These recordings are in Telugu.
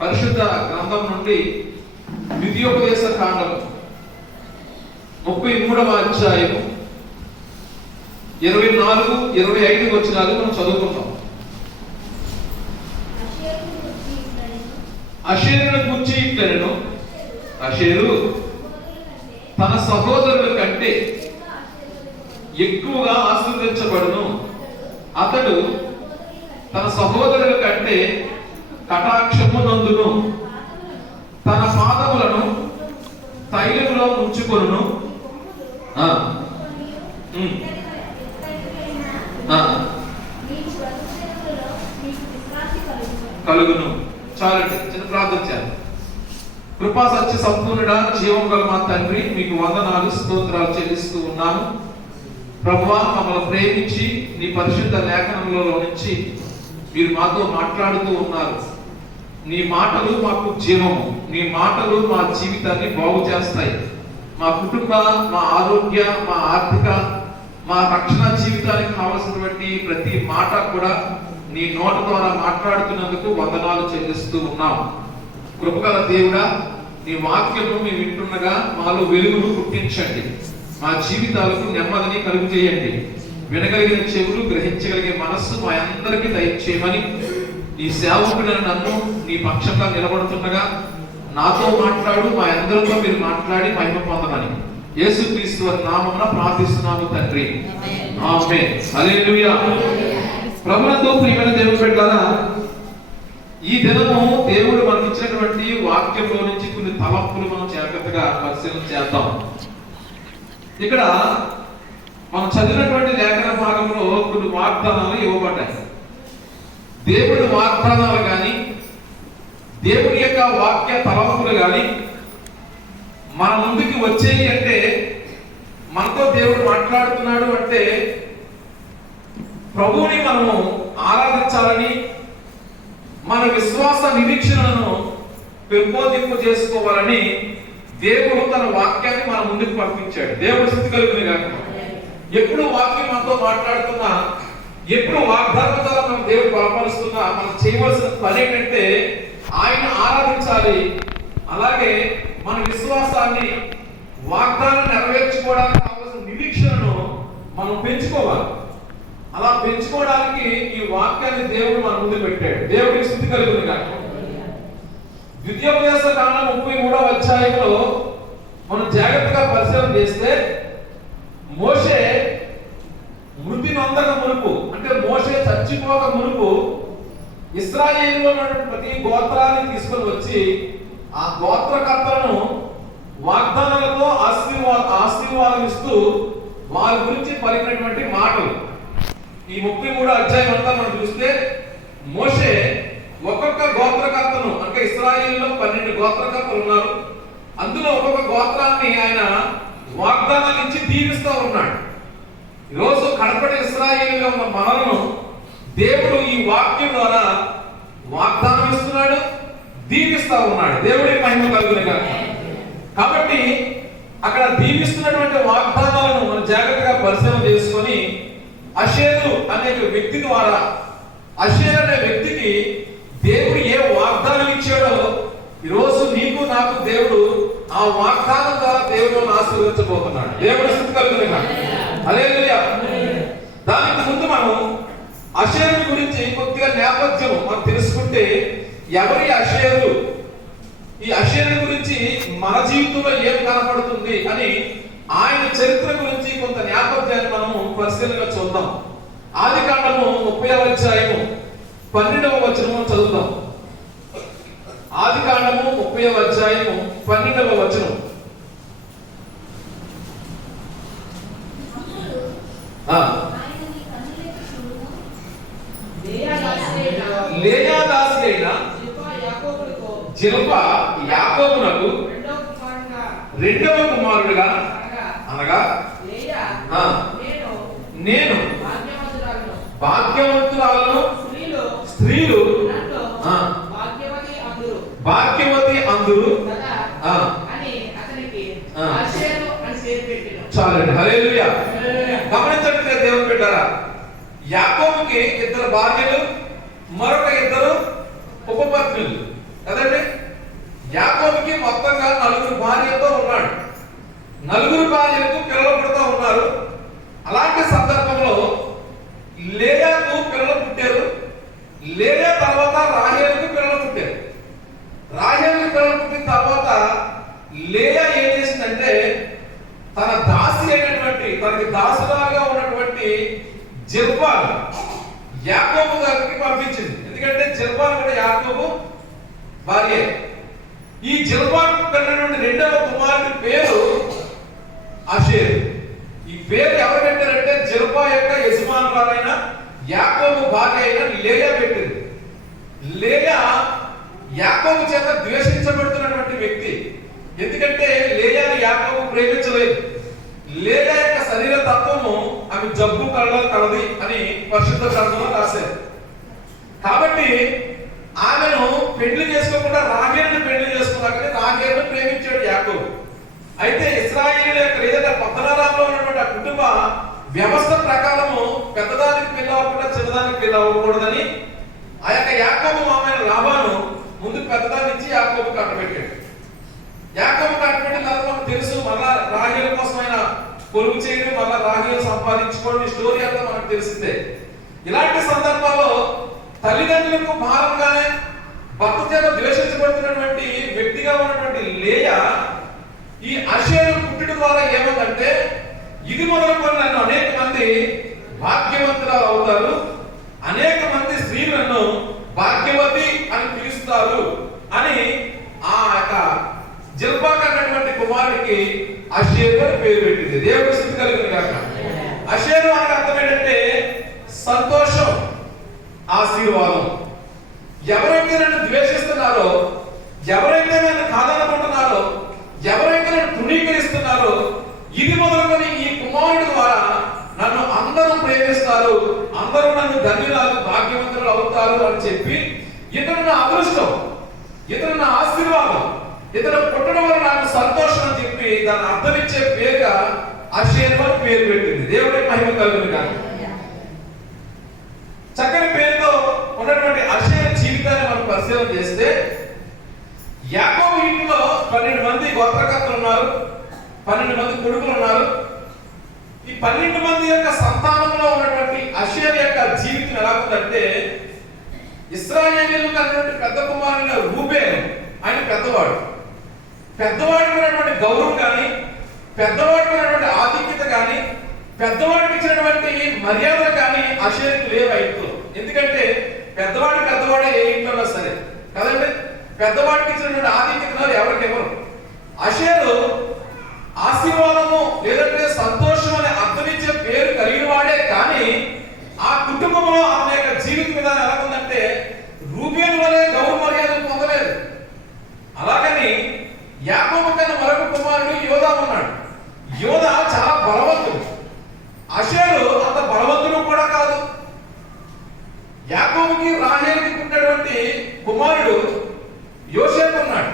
పరిశుద్ధ గ్రంథం నుండి ద్వితీయోపదేశ కాండము 33వ అధ్యాయము 24, 25 వచనాలు మనం చదువుకుంటాం. అషేరును గూర్చి ఇట్లనెను, అషేరు తన సహోదరుల కంటే ఎక్కువగా ఆశీర్వదించబడును. అతడు తన సహోదరుల కంటే కటాక్షము నందును. తన పాదములను తైలములో ముంచుకొనును. కలుగును. చాలండి, చిన్న ప్రార్థన చేయాలి. కృపా సత్య సంపూర్ణుడా, జీవం గల మా తండ్రి, మీకు వందనాలు స్తోత్రాలు చెల్లిస్తూ ఉన్నాను. ప్రభువా, మమ్మల్ని ప్రేమించి నీ పరిశుద్ధ లేఖనంలో నుంచి మీరు మాతో మాట్లాడుతూ ఉన్నారు. నీ మాటలు మాకు జీవము, నీ మాటలు మా జీవితాన్ని బాగు చేస్తాయి. మా కుటుంబ, మా ఆరోగ్య, మా ఆర్థిక, మా రక్షణ జీవితానికి కావలసినటువంటి ప్రతి మాట కూడా నీ నోట ద్వారా మాట్లాడుతున్నందుకు వందనాలు చెల్లిస్తూ ఉన్నాం. కృపగల దేవుడా, నీ వాక్యము మేము వింటుండగా మాలో వెలుగును పుట్టించండి. మా జీవితాలకు నెమ్మదిని కలుగు చేయండి. వినగలిగిన చెవులు, గ్రహించగలిగే మనస్సు మా అందరికీ దయచేయమని ఈ సేవకుడైన నన్ను నీ పక్షంగా నిలబడుతుండగా నాతో మాట్లాడు, మా అందరితో మీరు మాట్లాడి మహిమ పొందమని యేసుక్రీస్తు వారి నామమున ప్రార్థిస్తున్నాము తండ్రి, ఆమేన్. హల్లెలూయా. ప్రభువుతో ప్రియమైన దేవుని బిడ్డలారా, ఈ దినము దేవుడు మనకి ఇచ్చినటువంటి వాక్యంలో నుంచి కొన్ని తలంపులు మనం జాగ్రత్తగా పరిశీలన చేద్దాం. ఇక్కడ మనం చదివినటువంటి లేఖన భాగంలో కొన్ని వాగ్దానాలు ఇవ్వబడ్డాయి. దేవుడి వాగ్దానాలు కానీ, దేవుడి యొక్క వాక్య తలంపులు కానీ మన ముందుకి వచ్చేవి అంటే, మనతో దేవుడు మాట్లాడుతున్నాడు అంటే ప్రభువుని మనము ఆరాధించాలని, మన విశ్వాస నిరీక్షణను పెంపొందింపు చేసుకోవాలని దేవుడు తన వాక్యాన్ని మన ముందుకు పంపించాడు. దేవుడు స్థితి కలుగునే కాక ఎప్పుడు వాక్యం మనతో మాట్లాడుతున్నా, ఎప్పుడు వాగ్దానం ద్వారా మనం దేవుడు బలపరుస్తున్నా, మనం చేయవలసిన పని ఏంటంటే ఆయన ఆరాధించాలి. అలాగే మన విశ్వాసాన్ని, వాగ్దానం నెరవేర్చుకోవడానికి కావాల్సిన నిరీక్షణను మనం పెంచుకోవాలి. అలా పెంచుకోవడానికి ఈ వాక్యాన్ని దేవుడు మన ముందు పెట్టాడు. దేవుడికి స్థితి కలుగునే కాక ద్వితీయోపదేశ కాండం 33వ అధ్యాయంలో మనం జాగ్రత్తగా పరిశీలన చేస్తే, మోషే మృతి నొందక మునుపు, అంటే మోషే చచ్చిపోక మునుపు ఇశ్రాయేలులో ఉన్నటువంటి ప్రతి గోత్రాన్ని తీసుకొని వచ్చి ఆ గోత్రకర్తలను వాగ్దానాలతో ఆశీర్వాదం ఇస్తూ వారి గురించి పలికినటువంటి మాటలు. ఈ 33వ అధ్యాయం అంతా మనం చూస్తే మోషే ఒక్కొక్క గోత్రకర్తను, అంటే ఇశ్రాయేలులో 12 గోత్రకర్తలు ఉన్నారు, అందులో ఒక్కొక్క గోత్రాన్ని ఆయన వాగ్దానాలు ఇచ్చి దీవిస్తూ ఉన్నాడు. ఈరోజు కడపటి ఇశ్రాయేలుగా ఉన్న మనలను దేవుడు ఈ వాక్యం ద్వారా వాగ్దానం ఇస్తున్నాడు, దీవిస్తూ ఉన్నాడు. దేవుడికి మహిమ కలుగునే కాక. కాబట్టి అక్కడ దీవిస్తున్నటువంటి వాగ్దానాలను మనం జాగ్రత్తగా పరిశీలన చేసుకొని, అషేరు అనే వ్యక్తి ద్వారా, అషేరు అనే వ్యక్తికి దేవుడు ఏ వాగ్దానం ఇచ్చాడో ఈరోజు నీకు నాకు దేవుడు ఆ వాగ్దానం ద్వారా దేవుడు ఆశీర్వదించబోతున్నాడు. దేవుడు స్థితి కలుగునే కాక. హల్లెలూయా. దానికి ముందు మనం అషేరు గురించి కొద్దిగా నేపథ్యం మనం తెలుసుకుంటే, ఎవరి అషేరు, ఈ అషేరు గురించి మన జీవితంలో ఏం కనపడుతుంది అని ఆయన చరిత్ర గురించి కొంత నేపథ్యాన్ని మనము పరిశీలనగా చూద్దాం. ఆదికాండము 30వ అధ్యాయము 12వ వచనము చదువుదాం. ఆదికాండము 30వ అధ్యాయము 12వ వచనం. లేయా దాసి అయిన జిల్పా యాకోబునకు రెండవ కుమారుడుగా, అనగా నేను భాగ్యవంతురాలను, స్త్రీలు భాగ్యవతి అందురు. చాలండి. హల్లెలూయా. గమనించండి దేవుని బిడ్డలారా, యాకోబుకి 2 భార్యలు, మరొక 2 ఉపపత్నులు. కదండి. యాకోబుకి మొత్తంగా 4 భార్యలతో ఉన్నాడు. 4 భార్యలకు పిల్లలు పుడతా ఉన్నారు. అలాంటి సందర్భంలో లేయాకు పిల్లలు పుట్టారు. లేయా తర్వాత రాహేలుకు పిల్లలు పుట్టారు. రాహేలుకు పిల్లలు పుట్టిన తర్వాత లేయా ఏం చేసిందంటే తన దాసి అయినటువంటి, తనకి దాసులాగా ఉన్నటువంటి జిల్పాను యాకోబు దగ్గరికి పంపించింది. ఎందుకంటే జిల్పాను కూడా యాకోబు భార్య. ఈ జిల్పాను కన్నటువంటి రెండవ కుమారుడి పేరు అషేరు. ఈ పేరు ఎవరు పెట్టారంటే జిల్పా యొక్క యజమానురాలైన యాకోబు భార్య అయిన లేయా పెట్టింది. లేయా యాకోబు చేత ద్వేషించబడుతున్నటువంటి వ్యక్తి. ఎందుకంటే లేయాని యాకోబు ప్రేమించలేదు. లేయా యొక్క శరీర తత్వము ఆమె జబ్బు కలది అని పరిశుద్ధ గ్రంథంలో రాశారు. కాబట్టి ఆమెను పెళ్లి చేసుకోకుండా రాహేలును పెళ్లి చేసుకున్నాకనే రాహేలును ప్రేమించాడు యాకోబు. అయితే ఇశ్రాయేలు యొక్క లేదా పట్టణాలలో ఉన్నటువంటి ఆ కుటుంబ వ్యవస్థ ప్రకారము పెద్దదానికి పెళ్లి అవ్వకుండా చిన్నదానికి పెళ్లి అవ్వకూడదని ఆ యొక్క యాకోబు మామైన లాబాను ముందు పెద్దదాన్ని ఇచ్చి యాకోబు కట్టబెట్టాడు. యాకోబు కట్టబెట్టిన తర్వాత మనకు తెలుసు, మళ్ళా రాహేలు కోసం ఆయన పొరుగు చేయడం, మళ్ళా రాహేలు సంపాదించుకోవడం, ఈ స్టోరీ అంతా మనకు తెలిసిందే. ఇలాంటి సందర్భాల్లో తల్లిదండ్రులకు భారంగానే భర్త చేత ద్వేషించబడుతున్నటువంటి వ్యక్తిగా ఉన్నటువంటి లేయా ఈ అషేరు పుట్టుట ద్వారా ఏమందంటే ఇది మొదలుకొని నన్ను అనేక మంది భాగ్యవంతురాలు అవుతారు, అనేక మంది స్త్రీలు నన్ను భాగ్యవతి అని పిలుస్తారు అని ఆ యొక్క జిల్పా కన్నటువంటి కుమారుడికి అషేరు అని పేరు పెట్టింది. దేవుడి స్థితి కలిగిన కాక. అషేరు అని అర్థం ఏంటంటే సంతోషం, ఆశీర్వాదం. ఎవరైతే నన్ను ద్వేషిస్తున్నారో, ఎవరైతే నన్ను కాదనుకుంటున్నారో, ఎవరైతే నన్ను తృణీకరిస్తున్నారో ఇది మొదలుకొని ఈ కుమారుడు ద్వారా నన్ను అందరూ ప్రేమిస్తారు, అందరూ నన్ను ధన్యురాలు భాగ్యవంతులు అవుతారు అని చెప్పి ఇతను నా అదృష్టం, ఇతను నా ఆశీర్వాదం, ఇతను పుట్టడం వల్ల నాకు సంతోషం అని చెప్పి దాన్ని అర్థమిచ్చే పేరుగా అషేరు అని పేరు పెట్టింది. దేవుడి మహిమ కలుగును గాక. చక్కని పేరుతో ఉన్నటువంటి అషేరు జీవితాన్ని మనం పరిశీలన చేస్తే యాకోబు ఇంటిలో 12 మంది గోత్రకర్తలు ఉన్నారు, 12 మంది కొడుకులు ఉన్నారు. ఈ 12 మంది యొక్క సంతానంలో ఉన్నటువంటి అషేరు యొక్క జీవితం ఎలా ఉందంటే ఇశ్రాయేలీయులకు అన్నటువంటి పెద్ద కుమారుడు రూబేను, ఆయన పెద్దవాడు. పెద్దవాడికి ఉన్నటువంటి గౌరవం కానీ, పెద్దవాడికి ఉన్నటువంటి ఆధిక్యత కానీ, పెద్దవాడికి ఇచ్చినటువంటి మర్యాదలు కానీ అషేరుకి లేవు ఇంట్లో. ఎందుకంటే పెద్దవాడే ఏ ఇంట్లోనా సరే కదండి, పెద్దవాడికి ఇచ్చినటువంటి ఆధిక్యత ఎవరికి ఎవరు. అషేరు ఆశీర్వాదము లేదంటే సంతోషం అనే అర్థమిచ్చే పేరు కలిగిన వాడే, కానీ ఆ కుటుంబంలో అతని యొక్క జీవిత విధానం ఎలా ఉందంటే రూబేను వలె గౌరవ మర్యాదలు పొందలేదు. అలాగని యాకోబు కన్నా మరొక కుమారుడు యోధా ఉన్నాడు. యోధా చాలా బలవంతుడు. అషేరు అంత బలవంతుడు కూడా కాదు. యాకోబుకి రాహేలుకి పుట్టినటువంటి కుమారుడు యోసేపు ఉన్నాడు.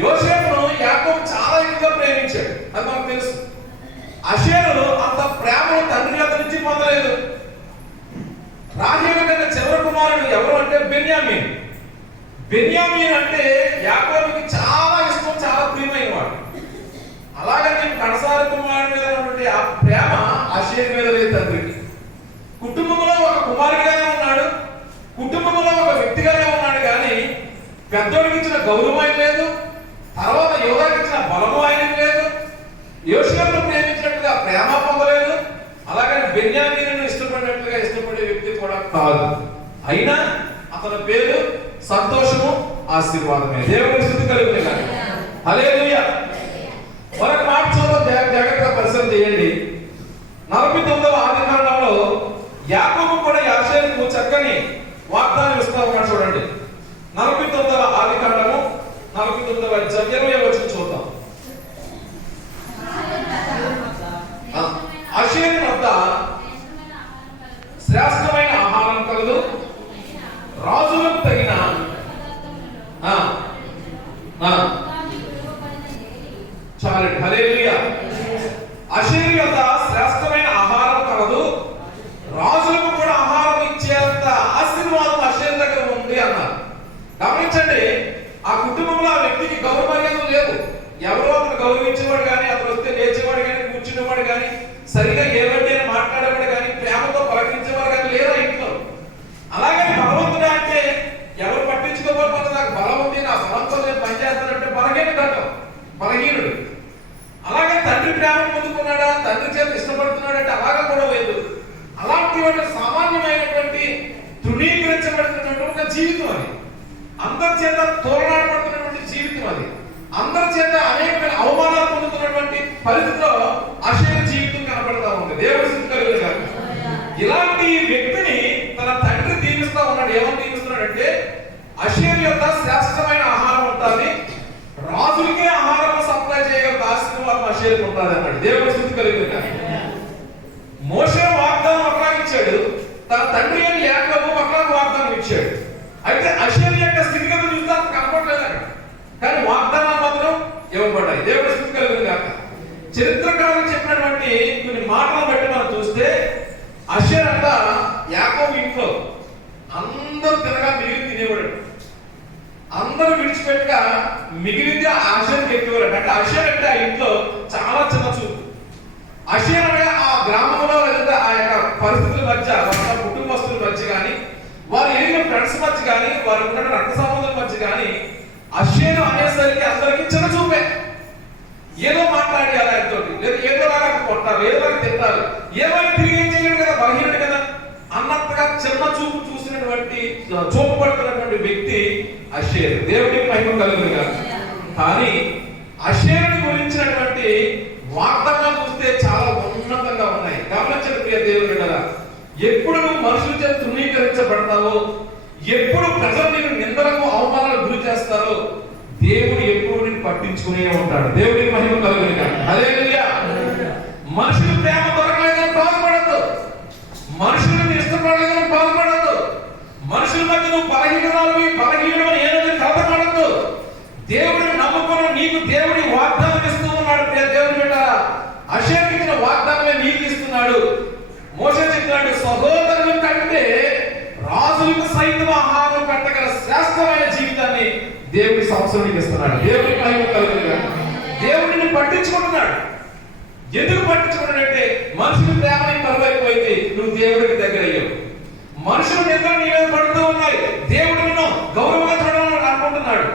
యోసేపును యాకోబు చాలా ఎక్కువగా ప్రేమించాడు, అది మనకు తెలుసు. అషేరు అంత ప్రేమను తండ్రి వద్ద నుంచి పొందలేదు. రాహేలు కన్నా చివరి కుమారుడు ఎవరు అంటే బెన్యామీన్. బెన్యామీన్ అంటే యాకోబుకి చాలా ఇష్టం, చాలా ప్రియమైన వాడు. అలాగని కడసారి కుమారుడి మీద ఉన్నటువంటి ఆ ప్రేమ అషేరు మీద లేదు తండ్రికి. కుటుంబంలో ఒక కుమారుడిగానే ఉన్నాడు, కుటుంబంలో ఒక వ్యక్తిగానే ఉన్నాడు, కానీ పెద్దోడికి ఇచ్చిన గౌరవం ఆయన లేదు, తర్వాత యోధాకి ఇచ్చిన బలము ఆయనకి లేదు, యోసేపును ప్రేమించినట్టుగా ప్రేమ పొందలేదు. అలాగని బెన్యామీనును ఇష్టపడినట్లుగా ఇష్టపడే వ్యక్తి కూడా కాదు. అయినా అతని పేరు సంతోషము, ఆశీర్వాదమే. దేవుని స్తుతి కలుగును గాక. హల్లెలూయా. మరొక మాట జాగ్రత్తగా పరిశీలన చేయండి. 49వ ఆదికాండంలో యాకోబు కూడా యాషేరుకు చక్కని వాగ్దానం ఇస్తా ఉన్నాడు. చూడండి 49వ ఆదికాండము 49వ అధ్యాయం 20వ వచనం చూద్దాం. అషేరు వద్ద శ్రేష్టమైన ఆహారం కలదు, రాజులకు తగిన చాలండి. హల్లెలూయా. అషేరు వద్ద శ్రేష్టమైన ఆహారం కలదు, రాజులకు కూడా ఆహారం ఇచ్చేంత ఆశీర్వాదం అషేరు దగ్గర ఉంది అన్నారు. గమనించండి, ఎవరో అతను గౌరవించేవాడు కానీ, అతను వస్తే లేచేవాడు కానీ, కూర్చునేవాడు కానీ, సరిగా ఏమంటే మాట్లాడేవాడు కానీ, ప్రేమతో పలకరించేవాడు కానీ లేరా ఇంట్లో. అలాగే బలవంతుడు అంటే ఎవరు పట్టించుకోకపోతే నాకు బలం ఉంది, నా బలంతో నేను పనిచేస్తానంటే బలహీనుడు. అలాగే తండ్రి ప్రేమ పొందుకున్నాడా, తండ్రి చేత ఇష్టపడుతున్నాడంటే అలాగా కూడా లేదు. అలాంటి వాటి సామాన్యమైనటువంటి తృణీకరించబడుతున్నటువంటి ఒక జీవితం అది. అందరి చేత తోలనాడబడుతున్నటువంటి జీవితం అది. అందరి చేత అనేకమైన అవమానాలు పొందుతున్నటువంటి పరిస్థితిలో అషేరు జీవితం కనబడతా ఉంది. దేవుడు స్థుతి కాదు. ఇలాంటి వ్యక్తిని తన తండ్రి దీవిస్తా ఉన్నాడు. ఏమని దీవిస్తున్నాడంటే, అషేరు యొక్క శ్రేష్టమైన ఆహారం ఉంటుంది, రాజులకే ఆహారం సప్లై చేయగల ఆశీర్వాదం అషేరుకు ఉంటుంది అన్నాడు. దేవుడు స్థుతి కలుగుతుంది. మోషే వాగ్దానం ఒకలాగా ఇచ్చాడు, తన తండ్రి అని యాకోబు ఒకలాగా వాగ్దానం ఇచ్చాడు. అయితే అషేరు యొక్క స్థితిగతులు చూస్తే అంత కనపడలేదు అక్కడ, కానీ వాగ్దానాలు మాత్రం ఇవ్వబడ్డాయి. దేవుడు స్థుతి కలుగుతుంది కాక. చరిత్రకారులు చెప్పినటువంటి కొన్ని మాటలను బట్టి మనం చూస్తే, అషేరు అంట యాకోబు ఇంట్లో అందరూ తినగా మిగిలి తినేవాడు. అందరూ విడిచిపెట్టగా మిగిలింది అషేరుకి ఎక్కేవాడు. అంటే అషేరు అంటే ఆ ఇంట్లో చాలా చిన్న చూపు. అషేరు అనగా ఆ గ్రామంలో లేదా ఆ యొక్క పరిస్థితుల మధ్య, వాళ్ళ కుటుంబస్తుల మధ్య కానీ, వారు ఎరిగిన ఫ్రెండ్స్ మధ్య కానీ, వారు ఉన్న రక్త సంబంధం మధ్య కానీ, అషేరు అనేసరికి అందరికీ చిన్న చూపే. ఏదో మాట్లాడేయాలి ఆయనతో, లేదా ఏదోలాగా కొట్టాలి, ఏదోలాగా తిట్టాలి, ఏమైనా తిరిగి ఏం చేయలేడు కదా, బలహీనుడు కదా అన్నట్టుగా చిన్న చూపు చూసినటువంటి చూపబడుతున్నటువంటి వ్యక్తి అషేరు. దేవుడికి మహిమ కలుగుతుంది కదా. కానీ అషేరుని గురించినటువంటి వాగ్దానాలు చూస్తే చాలా ఉన్నతంగా ఉన్నాయి. గమనించండి ప్రియ దేవుడు కదా. ఎప్పుడు నువ్వు మనుషుల చేత తృణీకరించబడతావో, ఎప్పుడు ప్రజలు నేను నిందలకు అవమానాలకు గురి చేస్తారో, దేవుడు ఎప్పుడు నేను పట్టించుకునే ఉంటాడు. దేవుడికి మహిమ కలుగుతుంది కదా. హల్లెలూయా. మనుషుల ప్రేమ దొరకలేదని బాధపడద్దు, మనుషులను ఇష్టపడలేదని బాధపడద్దు, మనుషుల మధ్య నువ్వు బలహీనుడని ఏదైనా కలపడద్దు. దేవుడిని నమ్ముకున్న నీకు దేవుడి వాగ్దానం ఇస్తూ ఉన్నాడు. దేవుడు పెట్టారా, అషేరుకి ఇచ్చిన వాగ్దానమే నీకు ఇస్తున్నాడు. మోషే చెప్తున్నాడు, సహోదరుల కంటే రాజులకు సైతం ఆహారం పెట్టగల శ్రేష్టమైన జీవితాన్ని దేవుడి సంవత్సరానికి ఇస్తున్నాడు. దేవుడికి మహిమ కలుగుతుంది కదా. దేవుడిని పట్టించుకుంటున్నాడు. ఎందుకు పట్టించుకున్నాడంటే, మనుషుల ప్రేమని కరువైపోయింది, నువ్వు దేవుడికి దగ్గర అయ్యావు. మనుషుల నిద్ర నీ మీద పడుతూ ఉన్నాయి, దేవుడు నిన్ను గౌరవంగా చూడాలని అనుకుంటున్నాడు.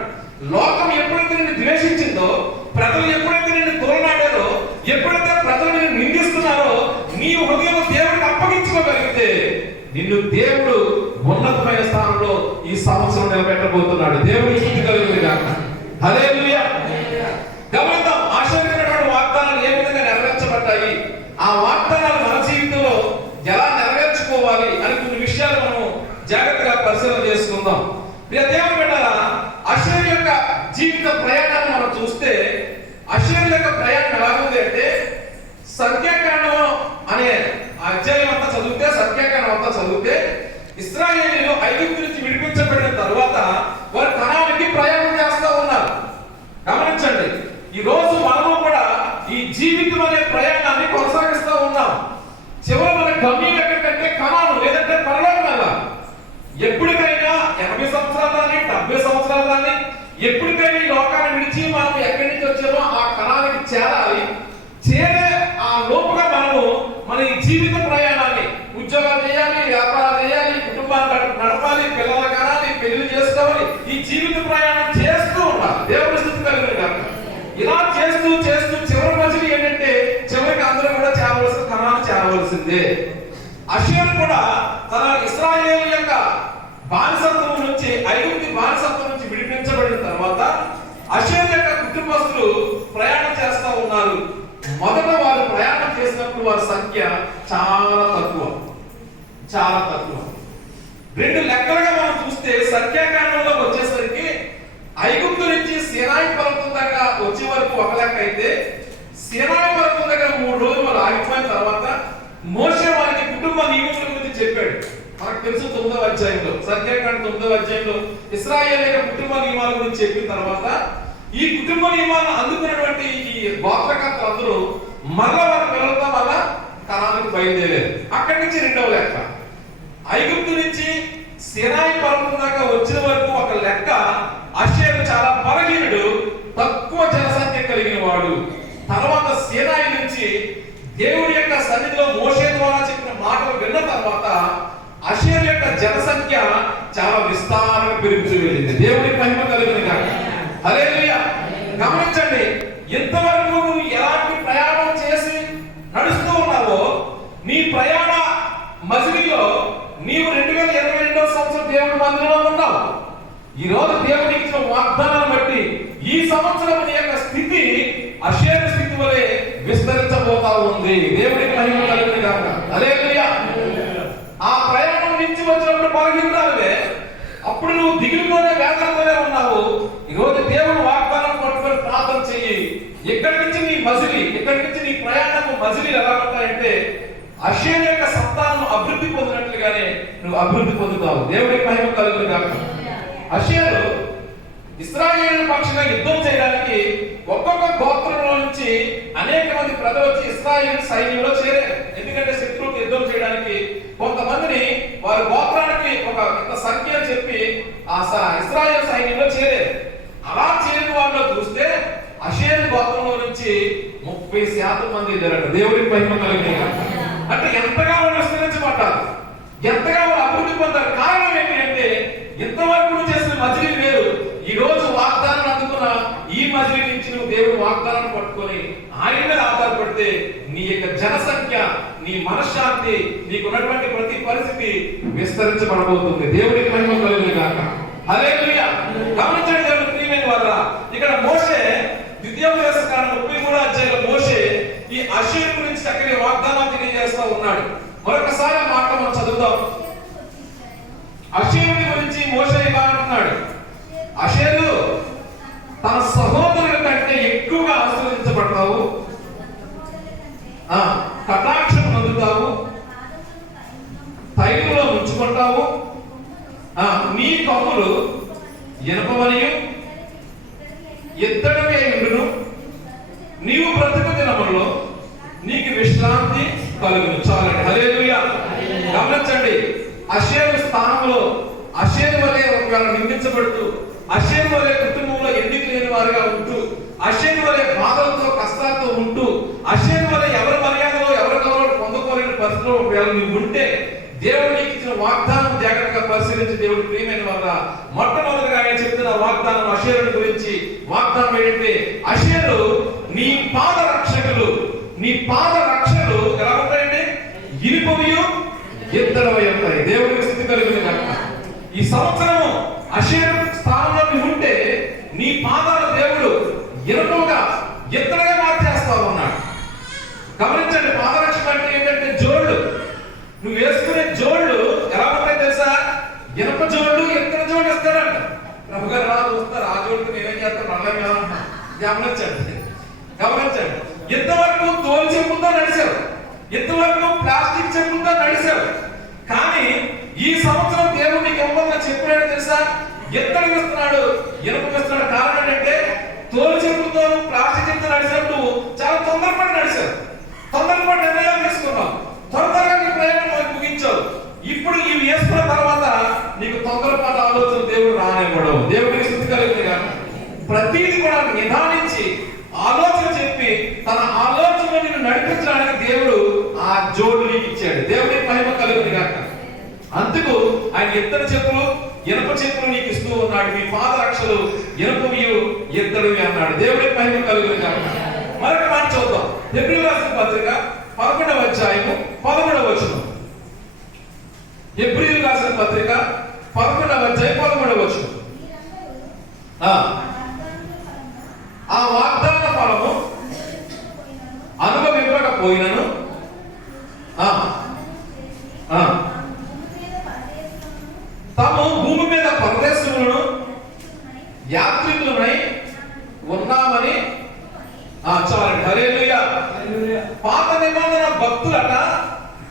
లోకం ఎప్పుడైతే నిన్ను ద్వేషించిందో, ప్రజలు ఎప్పుడైతే నిన్ను తోలనాడారో, ఎప్పుడైతే ప్రజలు నిన్ను నిందిస్తున్నారో, నీ హృదయం దేవుడికి అప్పగించుకోగలిగితే నిన్ను దేవుడు ఉన్నతమైన స్థానంలో ఈ సంవత్సరం నిలబెట్టబోతున్నాడు. దేవుడికి స్తుతి కలుగుతుంది గాక. హల్లెలూయా. గమనిద్దాం, ఆశీర్వదించినటువంటి వాగ్దానాలు ఏ విధంగా నెరవేర్చబడ్డాయి, ఆ వాగ్దానాలు మన జీవితంలో ఎలా నెరవేర్చుకోవాలి అని కొన్ని విషయాలు మనం జాగ్రత్తగా పరిశీలన చేసుకుందాం. దేవుని బిడ్డలారా, అషేరు యొక్క జీవిత ప్రయాణాన్ని మనం చూస్తే, అషేరు యొక్క ప్రయాణం ఎలా ఉంది అంటే, సంఖ్యాకాండం అనే అధ్యాయం అంతా చదివితే, సంఖ్యాకాండం అంతా చదివితే, ఇశ్రాయేలీయులు ఐగుప్తు నుంచి విడిపించబడిన తర్వాత వారు కనానుకి ప్రయాణం చేస్తూ ఉన్నారు. గమనించండి, ఈ రోజు మనము కూడా ఈ జీవితం అనే ప్రయాణాన్ని కొనసాగిస్తూ ఉన్నాం. చివరి మన గమ్యం ఎక్కడికంటే కనాను, లేదంటే పరలోకం వెళ్ళాలి. ఎప్పటికైనా 80 సంవత్సరాలు కానీ 70 సంవత్సరాలు కానీ ఎప్పటికైనా ఈ లోకాన్ని విడిచి మనం ఎక్కడి నుంచి వచ్చామో ఆ కణానికి చేరాలి. చేరే ఆ లోపుగా మనము మన ఈ జీవిత ప్రయాణాన్ని, ఉద్యోగాలు చేయాలి, వ్యాపారాలు చేయాలి, కుటుంబాన్ని నడపాలి, పిల్లలు కనాలి, పెళ్లి చేసుకోవాలి, ఈ జీవిత ప్రయాణం చేస్తూ ఉండాలి. దేవుడి స్తుతి కలుగుతుంది కాక. ఇలా చేస్తూ చేస్తూ చివరి మధ్యలో ఏంటంటే, చివరికి అందరూ కూడా చేరవలసిన కణాన్ని చేరవలసిందే. అషేరు కూడా తన ఇశ్రాయేలు యొక్క బానిసత్వం నుంచి, ఐగుప్తు బానిసత్వం నుంచి విడిపించబడిన తర్వాత అషేరు యొక్క కుటుంబస్తులు ప్రయాణం చేస్తూ ఉన్నారు. మొదట వారు ప్రయాణం చేసినప్పుడు వారి సంఖ్య చాలా తక్కువ. రెండు లెక్కలుగా మనం చూస్తే, సంఖ్యాకాండంలో వచ్చేసరికి ఐగుప్తు నుంచి సీనాయి పర్వతం దగ్గర వచ్చే వరకు ఒక లెక్క అయితే, సీనాయి పర్వతం దగ్గర 3 రోజులు వాళ్ళు ఆగిపోయిన తర్వాత మోషే వారికి కుటుంబ నియమముల గురించి చెప్పాడు. మనకు తెలుసు 9వ అధ్యాయంలో, సంఖ్యాకాండం 9వ అధ్యాయంలో ఇశ్రాయేలీయుల కుటుంబ నియమాల గురించి చెప్పిన తర్వాత, ఈ కుటుంబ నియమాలను అందుకున్నటువంటి ఈ గోత్రకర్తలు అందరూ మళ్ళా వారి పిల్లలతో మళ్ళా కనానుకు బయలుదేరారు. అక్కడి నుంచి 2వ లెక్క, ఐగుప్తు నుంచి సీనాయి పర్వతం దాకా వచ్చిన వరకు ఒక లెక్క. అషేరు చాలా బలహీనుడు, తక్కువ జనసంఖ్య కలిగి సీనాయి నుంచి దేవుడి యొక్క సన్నిధిలో మోషే ద్వారా చెప్పిన మాటలు విన్న తర్వాత అషేరు యొక్క జనసంఖ్య చాలా విస్తారంగా పెరుగుతూ వెళ్ళింది. దేవుడికి మహిమ కలుగును గాక. హల్లెలూయా. గమనించండి, ఇంతవరకు నువ్వు ఎలాంటి ప్రయాణం చేసి నడుస్తూ ఉన్నావో నీ ప్రయాణ మజిలీలో నీవు 2022వ సంవత్సరం దేవుడి మందిరంలో ఉన్నావు. ఈ రోజు దేవుడికి ఇచ్చిన వాగ్దానాన్ని బట్టి ఈ సంవత్సరం నీ యొక్క స్థితి అషేరు స్థితి వలె విస్తరించబోతా ఉంది. దేవుడికి మహిమ కలుగును గాక. హల్లెలూయా. ఆ ప్రయాణం నుంచి వచ్చినప్పుడు బలహీనరాలే, అప్పుడు నువ్వు దిగులుతోనే వేదనతోనే ఉన్నావు. ఈ రోజు దేవుడు వాగ్దానం పట్టుకొని ప్రార్థన చెయ్యి. ఇక్కడి నుంచి నీ మజిలీ, ఇక్కడి నుంచి నీ ప్రయాణము మజిలీ ఎలా ఉంటాయంటే అషేరు యొక్క సంతానం అభివృద్ధి పొందినట్లుగానే నువ్వు అభివృద్ధి పొందుతావు. దేవుడికి మహిమ కలుగును గాక. అషేరు ఇశ్రాయేలు పక్షంగా యుద్ధం చేయడానికి ఒక్కొక్క గోత్రంలో నుంచి అనేక మంది ప్రజలు వచ్చి ఇశ్రాయేలు సైన్యంలో చేరారు. ఎందుకంటే శత్రువుకి యుద్ధం చేయడానికి కొంతమందిని వారి గోత్రానికి ఒక సంఖ్య చెప్పి ఆ ఇశ్రాయేలు సైన్యంలో చేరారు. అలా చేరిన వాళ్ళలో చూస్తే అషేరు గోత్రంలో నుంచి 30% మంది ఎదురట. దేవుడికి మహిమ కలుగును గాక. అంటే ఎంతగా వాళ్ళు విస్తరించబడ్డారు, ఎంతగా వాళ్ళు అభివృద్ధి పొందారు. కారణం ఏంటి అంటే ఇంతవరకు నువ్వు చేసిన మజిలీ వేరు. ఈ రోజు వాగ్దానం అందుకున్న ఈ మజిలీ నుంచి నువ్వు దేవుడు వాగ్దానాన్ని పట్టుకొని ఆయన మీద ఆధారపడితే నీ యొక్క జనసంఖ్య, నీ మనశ్శాంతి, నీకున్నటువంటి ప్రతి పరిస్థితి విస్తరించబడబోతుంది. దేవుడికి మహిమ కలుగును గాక. హల్లెలూయా. గమనించండి దేవుని ప్రియమైన వారా, ఇక్కడ మోషే ద్వితీయోపదేశకాండం 33వ అధ్యాయంలో మోషే ఈ అషేరు గురించి చక్కని వాగ్దానం తెలియజేస్తా ఉన్నాడు. మరొకసారి ఆ మాట మనం చదువుదాం. అషేరు గురించి మోషే ఇలా అంటున్నాడు, అషేరు తన సహోదరుల కంటే ఎక్కువగా ఆశీర్వదించబడతావు, కటాక్షం పొందుతావు, తైలంలో ఉంచుకుంటావు, నీ కొమ్ములు ఇనుపవనియు ఇత్తడివి అయి ఉండును, నీవు బ్రతుకు దినములలో నీకు విశ్రాంతి కలుగును. చాలండి. హల్లెలూయా. గమనించండి, అషేరు స్థానంలో అషేరు వలె ఒకవేళ నిందించబడుతూ, అషేరు వలె కుటుంబంలో ఎన్నిక లేని వారుగా ఉంటూ, అషేరు వలె బాధలతో కష్టాలతో ఉంటూ, అషేరు వలె ఎవరి మర్యాదలో ఎవరి గౌరవం పొందుకోలేని పరిస్థితిలో ఒకవేళ నువ్వు ఉంటే దేవుడు నీకు ఇచ్చిన వాగ్దానం జాగ్రత్తగా పరిశీలించి దేవుడు ప్రియమైన వల్ల మొట్టమొదటిగా ఆయన చెప్తున్న వాగ్దానం అషేరు గురించి. వాగ్దానం ఏంటంటే అషేరు నీ పాద రక్షకులు, నీ పాద రక్షలు ఎలా ఉంటాయండి? ఇనుపవియు ఇత్తడివి ఉంటాయి. దేవుడికి స్థితి కలుగును గాక. ఈ సంవత్సరము అషేరు స్థానంలో ఉంటే నీ పాదాలు దేవుడు ఇనుపగా ఇత్తడిగా మార్చేస్తా ఉన్నాడు. గమనించండి, పాదరక్షణ అంటే ఏంటంటే జోళ్ళు. నువ్వు వేసుకునే జోళ్ళు ఎలా ఉంటాయి తెలుసా? ఇనుప జోళ్ళు, ఇత్తడి జోళ్ళు ఇస్తాడంట. ప్రభు గారు ఎలా చూస్తారు, ఆ జోళ్ళకి నేనేం చేస్తాను నల్లం ఎలా అంటా. గమనించండి, గమనించండి. ఇంతవరకు తోలు చెప్పులతో నడిచావు, ఇంతవరకు ప్లాస్టిక్ చెప్పులతో నడిచావు. కానీ ఈ సంవత్సరం దేవుడు నీకు ఇవ్వమని చెప్పాడు తెలుసా? ఇత్తడి ఇస్తున్నాడు, ఇనుప ఇస్తున్నాడు. కారణం ఏంటంటే తోలు చెప్పులతో ప్లాస్టిక్ చెప్పులతో నడిచినప్పుడు చాలా తొందరపడి నడిచావు, తొందరపడి నిర్ణయాలు తీసుకున్నావు, త్వరగా నీ ప్రయాణం ముగించావు. ఇప్పుడు ఇవి వేసుకున్న తర్వాత నీకు తొందరపాటు ఆలోచన దేవుడు రానివ్వడం. దేవుడికి స్థితి కలుగుతుంది కాదు. ప్రతిదీ కూడా నిదానించి ఆలోచన చెప్పి తన ఆలోచన నిన్ను నడిపించడానికి దేవుడు ఆ జోడు నీకు ఇచ్చాడు. దేవుడికి మహిమ కలుగుతుంది కాక. అందుకు ఆయన ఇత్తడి చెప్పులు, ఇనుప చెప్పులు నీకు ఇస్తూ ఉన్నాడు. నీ పాద రక్షలు ఇనుపవియు ఇత్తడివి అన్నాడు. దేవుడికి మహిమ కలుగుతుంది కాక. మరొక మాట చూద్దాం. హెబ్రీయులకు రాసిన పత్రిక 11వ అధ్యాయము 11వ వచనం. హెబ్రీయులకు రాసిన పత్రిక 11వ అధ్యాయం 11వ వచనం. ఆ వాగ్దాన ఫలము అనుభవింపకపోయినను తాము భూమి మీద పరదేశములను యాత్రికులమై ఉన్నామని చాలండి. హల్లెలూయా. పాత నిబంధన భక్తులట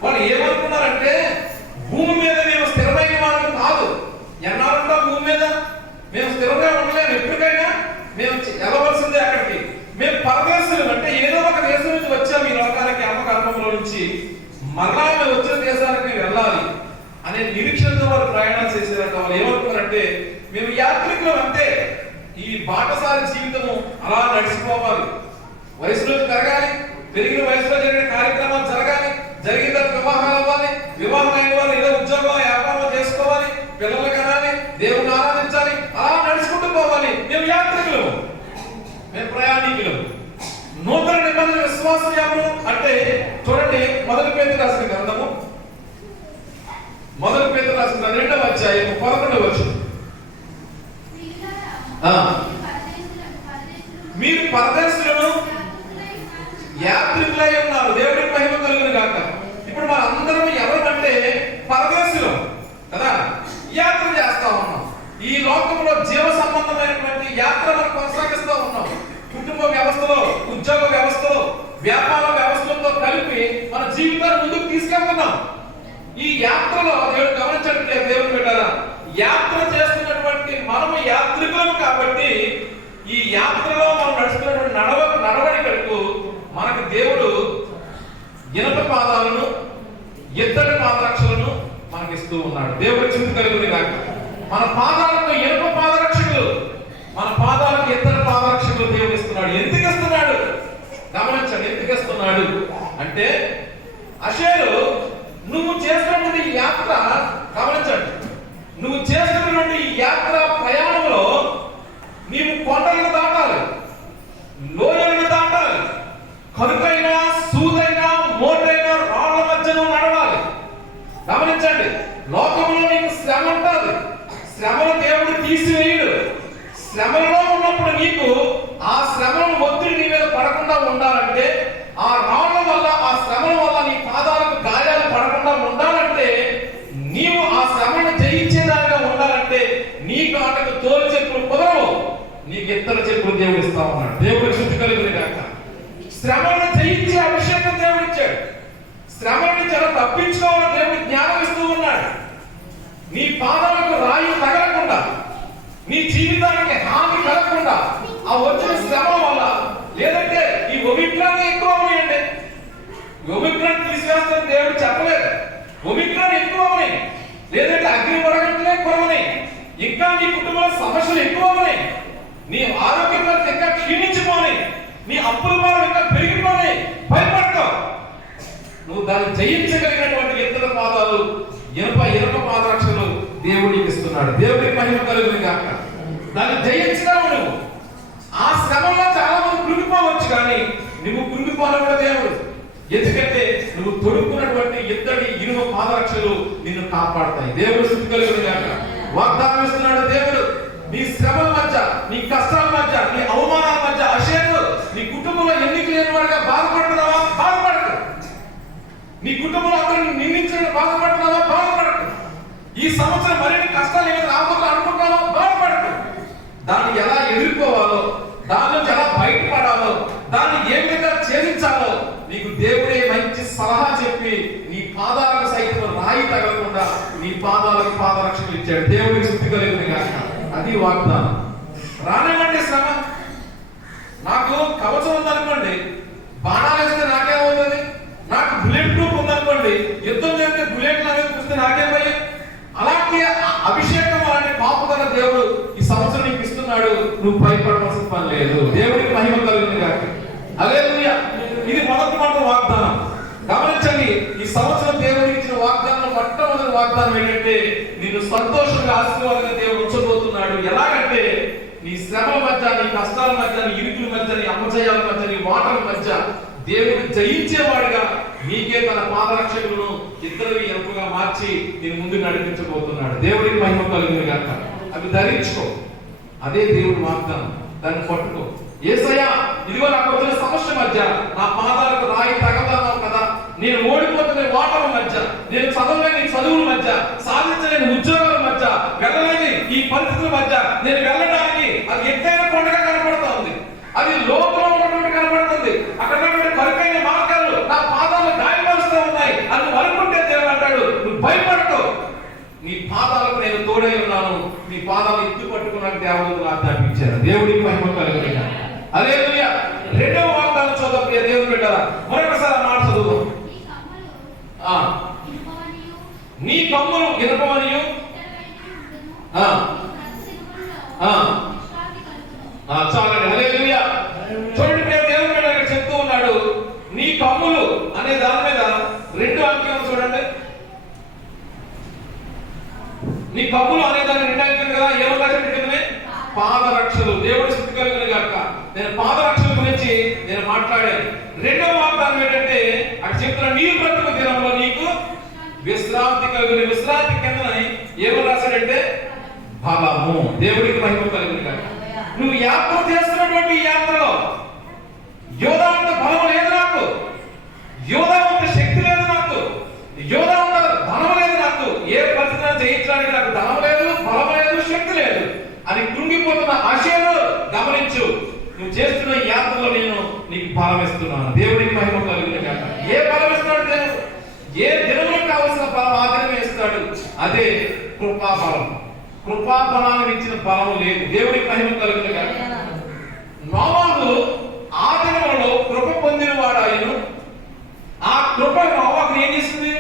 వాళ్ళు ఏమనుకున్నారంటే భూమి మీద మేము స్థిరమైన వారు కాదు. ఎన్నాళ్ళంటా భూమి మీద మేము స్థిరంగా ఉండలేము, ఎప్పటికైనా మేము వెళ్ళవలసిందే అక్కడికి. మేము పరదేశులు అంటే ఏదో ఒక దేశం నుంచి వచ్చాము ఈ లోకానికి, అమ్మకర్మంలో నుంచి మరలా మేము వచ్చిన దేశానికి వెళ్ళాలి అనే నిరీక్షణతో వారు ప్రయాణం చేసేదంట. వాళ్ళు ఏమనుకున్నారంటే మేము యాత్రికులు అంతే, ఈ బాటసారి జీవితము అలా నడిచిపోవాలి, వయసులో పెరగాలి, పెరిగిన వయసులో జరిగిన కార్యక్రమాలు జరగాలి, జరిగిన తర్వాత వివాహాలు అవ్వాలి, వివాహం అయిన వాళ్ళు ఏదో ఉద్యోగం వ్యాపారం చేసుకోవాలి, పిల్లలు కనాలి, దేవుని ఆరాధించాలి, అలా నడుచుకుంటూ పోవాలి. మేము యాత్రికులు, మేము ప్రయాణికులు. నూతన నిబంధన విశ్వాసం ఎవరు అంటే చూడండి, మొదటి పేతురు రాసిన గ్రంథము, మొదటి పేతురు రాసిన 2వ అధ్యాయం 11వ వచనం. మీరు పరదేశులను యాత్రికులై ఉన్నారు, దేవుడికి మహిమ కలుగును గాక. ఇప్పుడు మన అందరం ఎవరంటే పరదేశులం కదా, యాత్ర చేస్తా ఉన్నాం. ఈ లోకంలో జీవ సంబంధమైనటువంటి యాత్ర మనం కొనసాగిస్తూ ఉన్నాం. కుటుంబ వ్యవస్థలో, ఉద్యోగ వ్యవస్థలో, వ్యాపార వ్యవస్థలతో కలిపి మన జీవితాన్ని ముందుకు తీసుకెళ్తున్నాం. ఈ యాత్రలో దేవుడు గమనించండి, దేవుడు పెట్టారా, యాత్ర చేస్తున్నటువంటి మనము యాత్రికులము కాబట్టి ఈ యాత్రలో మనం నడుస్తున్నటువంటి నడవడికలకు మనకు దేవుడు ఇనప పాదాలను, ఎత్తడి పాదరక్షలను మనకిస్తూ ఉన్నాడు. దేవుడి చింత కలుగుని కాక. మన పాదాలకు ఇనప పాదరక్షకులు, మన పాదాలకు ఎత్తడి పాదరక్షకులు దేవుడు ఇస్తున్నాడు. ఎందుకు ఇస్తున్నాడు గమనించండి. ఎందుకు ఇస్తున్నాడు అంటే అషేరు, నువ్వు చేస్తున్నటువంటి ఈ యాత్ర గమనించండి, నువ్వు చేస్తున్నటువంటి ఈ యాత్ర ప్రయాణంలో నీవు కొండలను దాటాలి, లోయలను దాటాలి, కరుకైన సూదైన మోటైన రాళ్ల మధ్యలో నడవాలి. గమనించండి, లోకంలో నీకు శ్రమ ఉంటుంది, శ్రమను దేవుడు తీసివేయడు. శ్రమలో ఉన్నప్పుడు నీకు ఆ శ్రమను ఒత్తిడి నీ మీద పడకుండా ఉండాలంటే, ఆ రాళ్ల వల్ల, ఆ శ్రమల వల్ల నీ పాదాలకు గాయాలు పడకుండా ఉండాలంటే, నీవు ఆ శ్రమను జయించేదానిగా ఉండాలంటే నీ కాటకు తోలు చెప్పులు కుదరవు, నీకు ఇత్తడి చెప్పులు దేవుడు ఇస్తా ఉన్నాడు. దేవుడు శుద్ధి కలుగుని గాక. శ్రమను జయించే అభిషేకం దేవుడు ఇచ్చాడు. శ్రమను చాలా తప్పించుకోవాలని దేవుడు జ్ఞానం ఇస్తూ ఉన్నాడు. నీ పాదాలకు రాయి తగలకుండా, నీ జీవితానికి హాని కలగకుండా ఆ వచ్చిన శ్రమ వల్ల, లేదంటే ఈ ఒమిక్రాన్ ఎక్కువ ఉన్నాయండి, ఒమిక్రాన్ తీసివేస్తాను దేవుడు చెప్పలేదు. ఒమిక్రాన్ ఎక్కువ ఉన్నాయి, లేదంటే అగ్ని వరగట్లే ఎక్కువ ఉన్నాయి, ఇంకా నీ కుటుంబంలో సమస్యలు ఎక్కువ ఉన్నాయి, నీ ఆరోగ్య పరిస్థితి ఇంకా క్షీణించిపోయి, నీ అప్పుల భారం ఇంకా పెరిగిపోయి, భయపడతావు. నువ్వు దాన్ని జయించగలిగినటువంటి ఇతర పాదాలు, ఇనప పాదరక్షలు దేవుడికి ఇస్తున్నాడు. దేవుడికి మహిమ కలుగుని గాక. దాన్ని జయించినావు నువ్వు. ఆ శ్రమంలో చాలా మంది కృంగిపోవచ్చు, కానీ నువ్వు కృంగిపోనప్పుడు దేవుడు, ఎందుకంటే నువ్వు తొడుక్కున్నటువంటి ఇత్తడి ఇనుప పాదరక్షలు నిన్ను కాపాడతాయి. దేవుడు స్తుతి కలుగుని గాక. వాగ్దానం ఇస్తున్నాడు దేవుడు, నీ శ్రమల మధ్య, నీ కష్టాల మధ్య, నీ అవమానాల మధ్య అషేరు, నీ కుటుంబంలో ఎన్నిక లేని వాడిగా బాధపడుతున్నావా? బాధపడకు. నీ కుటుంబంలో అందరిని నిందించడం బాధపడుతున్నావా? బాధపడకు. ఈ సంవత్సరం మరిన్ని కష్టాలు ఏమైనా రాబోతో అనుకుంటున్నావా? బాధపడకు. దాన్ని ఎలా ఎదుర్కోవాలో, దాని నుంచి ఎలా బయటపడాలో, దాన్ని ఏ విధంగా ఛేదించాలో నీకు దేవుడే మంచి సలహా చెప్పి, నీ పాదాలకు సైతం రాయి తగలకుండా నీ పాదాలకు పాదరక్షలు ఇచ్చాడు. దేవుడికి స్తుతి కలుగును గాక. అది వాగ్దానం. రానివ్వండి శ్రమ. నాకు కవచం ఉందనుకోండి, బాణాలు వేస్తే నాకేమవుతుంది? నాకు బుల్లెట్ ప్రూఫ్ ఉందనుకోండి, యుద్ధం చేస్తే బుల్లెట్ లాగా చూస్తే నాకేమయ్యి? అలాంటి అభిషేకం, అలాంటి పాపుదల దేవుడు ఈ సంవత్సరం నీకు ఇస్తున్నాడు. నువ్వు భయపడవలసిన పని లేదు. దేవుడికి మహిమ కలుగును గాక. హల్లెలూయా. ఇది మొదటి వాగ్దానం. గమనించండి, ఈ సంవత్సరం దేవుడికి ఇచ్చిన వాగ్దానం, మొట్టమొదటి వాగ్దానం ఏంటంటే నిన్ను సంతోషంగా ఆశీర్వాదంగా దేవుడు ఉంచబోతున్నాడు. ఎలాగంటే నీ శ్రమల మధ్య, నీ కష్టాల మధ్య, నీ ఇరుకుల మధ్య, నీ అపజయాల మధ్య, నీ వాటల మధ్య దేవుడు జయించేవాడిగా నీకే తన పాదరక్షకులను ఇద్దరు ఎరుపుగా మార్చి నేను ముందు నడిపించబోతున్నాడు. దేవుడికి మహిమ కలుగును గాక. అవి ధరించుకో. అదే దేవుడి వాగ్దానం. దాన్ని పట్టుకో. యేసయ్యా, ఇదిగో నాకు వచ్చిన సమస్య మధ్య నా పాదాలకు రాయి తగలన్నావు కదా, నేను ఓడిపోతున్న వాటల మధ్య, నేను చదవలేని చదువుల మధ్య, సాధించలేని ఉద్యోగాల మధ్య, వెళ్ళలేని ఈ పరిస్థితుల మధ్య నేను వెళ్ళడానికి అది ఎత్తైన కొండగా కనపడుతుంది, అది లోపల ఉన్నటువంటి కనపడుతుంది, అక్కడ కరుకైన మార్గాలు నా పాదాలు గాయపరుస్తూ ఉన్నాయి అని అనుకుంటే దేవుడు అంటాడు, నువ్వు భయపడకు, నీ పాదాలకు నేను తోడై ఉన్నాను, నీ పాదాలు ఎత్తు పట్టుకున్నాను దేవుడు ఆజ్ఞాపించారు. దేవుడికి మహిమ కలుగును గాక. హల్లెలూయా. రెండవ వాగ్దానం చదువు ప్రియ దేవుని బిడ్డలారా. మరొకసారి మాట చదువు. నీ కమ్ములు ఇనుపమనియు చాలండి. హల్లెలూయా. చూడండి ప్రియ దేవుని బిడ్డలారా, చెప్తూ ఉన్నాడు, నీ నీ కప్పులు అనేదాన్ని నిండాలి కదా, ఏమో రాసింది పాదరక్షలు. దేవుడి స్థితి కలిగిన గాక. నేను పాదరక్షల గురించి నేను మాట్లాడాను. రెండవ వాగ్దానం ఏంటంటే అక్కడ చెప్తున్న నీ బ్రతుకు దినంలో నీకు విశ్రాంతి కలిగిన. విశ్రాంతి కింద ఏమో రాశాడంటే బలము. దేవుడికి మహిమ కలిగిన గాక. నువ్వు యాత్ర చేస్తున్నటువంటి యాత్రలో యోధా అంత బలం లేదు నాకు, యోధా అంత శక్తి లేదు నాకు, యోధా అంత ధనం లేదు నాకు, ఏ పరిస్థితి జయించడానికి నాకు ధనం లేదు, బలం లేదు, శక్తి లేదు అని కృంగిపోతున్న ఆశను గమనించు. నువ్వు చేస్తున్న యాత్రలో నేను నీకు బలం ఇస్తున్నాను. దేవుడికి మహిమ కలిగిన గాక. ఏ బలం ఇస్తున్నాడు దేవుడు? ఏ దినంలో కావలసిన బలం ఆ దినమే ఇస్తాడు. అదే కృపా బలం. కృపా బలాన్ని ఇచ్చిన బలం లేదు. దేవుడికి మహిమ కలిగిన గాక. నోవాహు ఆ దినంలో కృప పొందిన వాడాయను. ఆ కృప నోవాహుని ఏం చేసింది?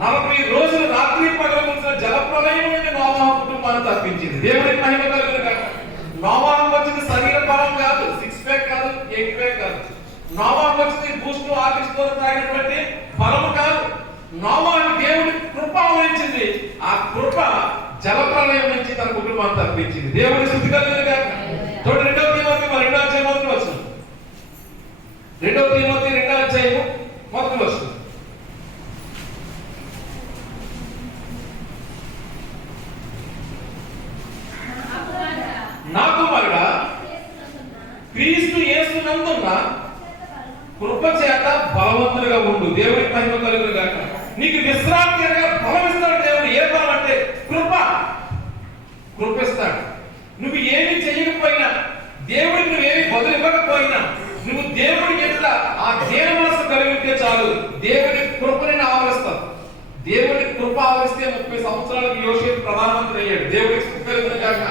40 రోజులు రాత్రి పగలు కురిసిన జలప్రలయం నుండి నోవాహు కుటుంబాన్ని తప్పించింది. దేవుడికి మహిమ కలిగిన గాక. నోవాహు వచ్చింది శరీర బలం కాదు, 6 ప్యాక్ కాదు, 8 ప్యాక్ కాదు. నోవాహు వచ్చింది బూస్ట్ ఆర్టిస్ట్ తో తాగినటువంటి బలం కాదు. నోవాహు దేవుడి కృప అవరించింది. ఆ కృప జలప్రలయం నుంచి తన కుటుంబాన్ని తప్పించింది. దేవుడి స్తుతి కలిగిన గాక. చూడండి 2 తిమోతి 2వ అధ్యాయం మొదటి వచనం. 2 తిమోతి 2వ అధ్యాయం మొదటి వచనం. నా కుమారుడా, క్రీస్తు యేసునందున్న కృప చేత బలవంతులుగా ఉండు. దేవుడికి మహిమ కలుగును గాక. నీకు విశ్రాంతి అనగా బలం ఇస్తాడు దేవుడు. ఏ బలం అంటే కృప. కృప ఇస్తాడు. నువ్వు ఏమి చేయకపోయినా, దేవుడికి నువ్వేమి బదులు ఇవ్వకపోయినా, నువ్వు దేవుడికి ఎట్లా ఆ దేవ మనసు కలిగితే చాలు, దేవుడి కృపని ఆవరిస్తావు. దేవుడి కృప ఆవరిస్తే 30 సంవత్సరాలకు యోసేపు ప్రధానమంత్రి అయ్యాడు. దేవుడికి స్తుతి కలుగును గాక.